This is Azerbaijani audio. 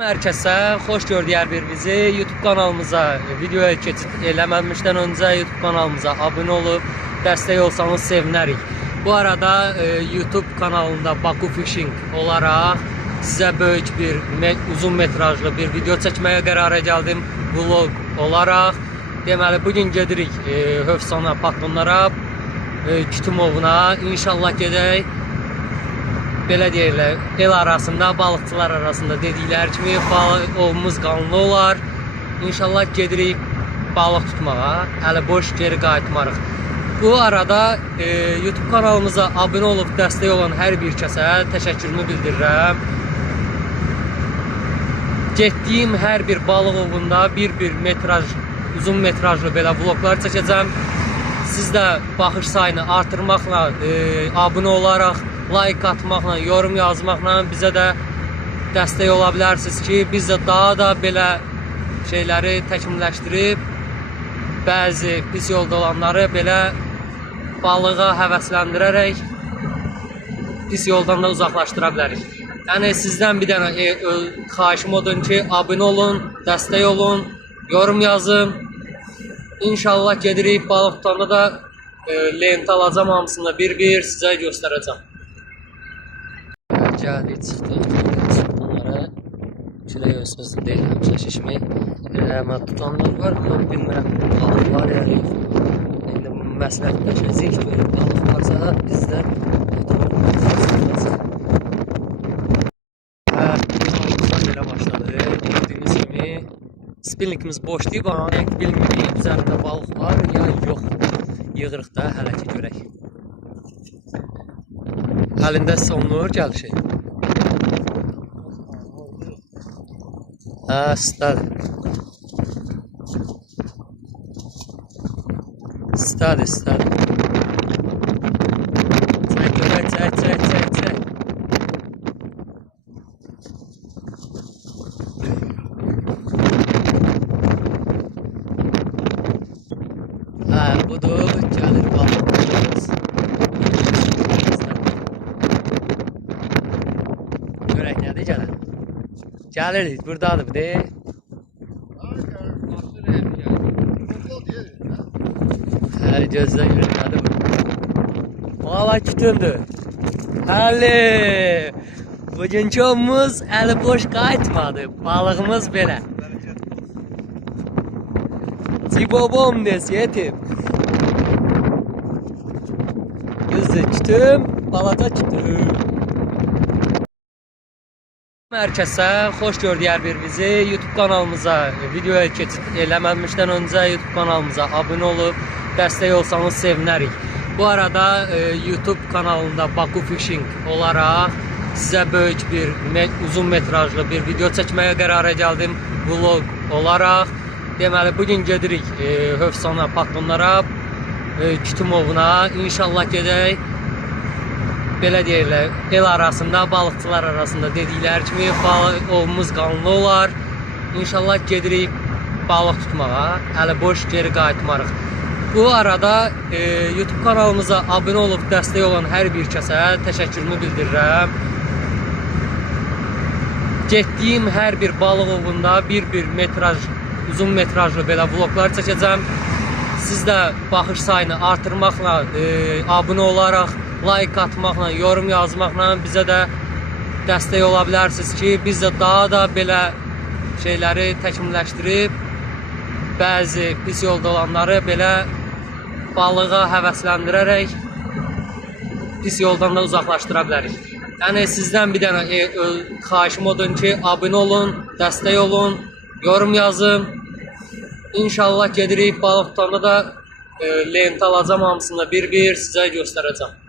Herkese hoş gördük her birinizi. YouTube kanalımıza videoya keçid eləməmişdən öncə YouTube kanalımıza abone olup dəstək olsanız sevinərik. Bu arada YouTube kanalında Baku Fishing olarak size böyük bir uzun metrajlı bir video çəkməyə qərara gəldim. Vlog olarak. Deməli bugün gedirik Hövsana patronlara, Kütümovuna. İnşallah gedək. Belə deyirlər, el arasında, balıqçılar arasında dedikləri kimi ovumuz qanlı olar. İnşallah gedirik balıq tutmağa, əli boş geri qayıtmarıq. Bu arada YouTube kanalımıza abone olub dəstək olan hər bir kəsə təşəkkürümü bildirirəm. Getdiyim hər bir balıq ovunda bir metraj, uzun metrajlı belə vloglar çəkəcəm. Siz də baxış sayını artırmaqla, abone olaraq, like atmaqla, yorum yazmaqla bizə də dəstək ola bilərsiniz ki, biz də daha da belə şeyləri təkmilləşdirib bəzi pis yolda olanları belə balığa həvəsləndirərək pis yoldan da uzaqlaşdıra bilərik. Yəni sizdən bir dənə xahişim odur ki, abone olun, dəstək olun, yorum yazın. İnşallah gedirik balıq tutanda da lent alacağım, hamısını bir sizə göstərəcəm. Gəldik, çıxdıq bunlara külək sözlü deyil, həmişə şişmək tutanlar var, mən bilmirəm, balıq var ya yox. İndi məsləhətləşəcək, görüb balıq varsa bizdə belə başladı. Gördüyünüz kimi spinnikimiz boş deyib, amma bilmirik üzərində balıq var ya yox. Yığırıq da hələ ki görək. Əlində sonluyor gəlişi. Stadı. Stadı. Çək görək, çək. Budur, gəlir balığımız. Görək nədir gələn? Gəlirik, buradadır bu deyil. Hər gözlə görək nədir bu? Valla kütündür. Həli! Bugünkü ovumuz əli boş qayıtmadı. Balığımız belə. Cibobom des yetib. Gözü kütüm, balaca kütüm. Herkese hoş gördük hər birinizi. YouTube kanalımıza videoya keçid eləməmişdən öncə YouTube kanalımıza abone olub dəstək olsanız sevinərik. Bu arada YouTube kanalında Baku Fishing olarak size böyük bir uzun metrajlı bir video çəkməyə qərara gəldim. Vlog olarak. Deməli bugün gedirik Hövsana patronlara, Kütümovuna. İnşallah gedək. Belə deyirlər, el arasında, balıqçılar arasında dedikləri kimi ovumuz qanlı olar. İnşallah gedirik balıq tutmağa, əli boş geri qayıtmarıq. Bu arada YouTube kanalımıza abone olub dəstək olan hər bir kəsə təşəkkürümü bildirirəm. Getdiyim hər bir balıq ovunda bir metraj, uzun metrajlı belə vloglar çəkəcəm. Siz də baxış sayını artırmaqla, abone olaraq, like atmaqla, yorum yazmaqla bizə də dəstək ola bilərsiniz ki, biz də daha da belə şeyləri təkmilləşdirib bəzi pis yolda olanları belə balığa həvəsləndirərək pis yoldan da uzaqlaşdıra bilərik. Yəni sizdən bir dənə xahişim odur ki, abone olun, dəstək olun, yorum yazın. İnşallah gedirik balıq tutanda da lent alacağım, hamısını bir sizə göstərəcəm.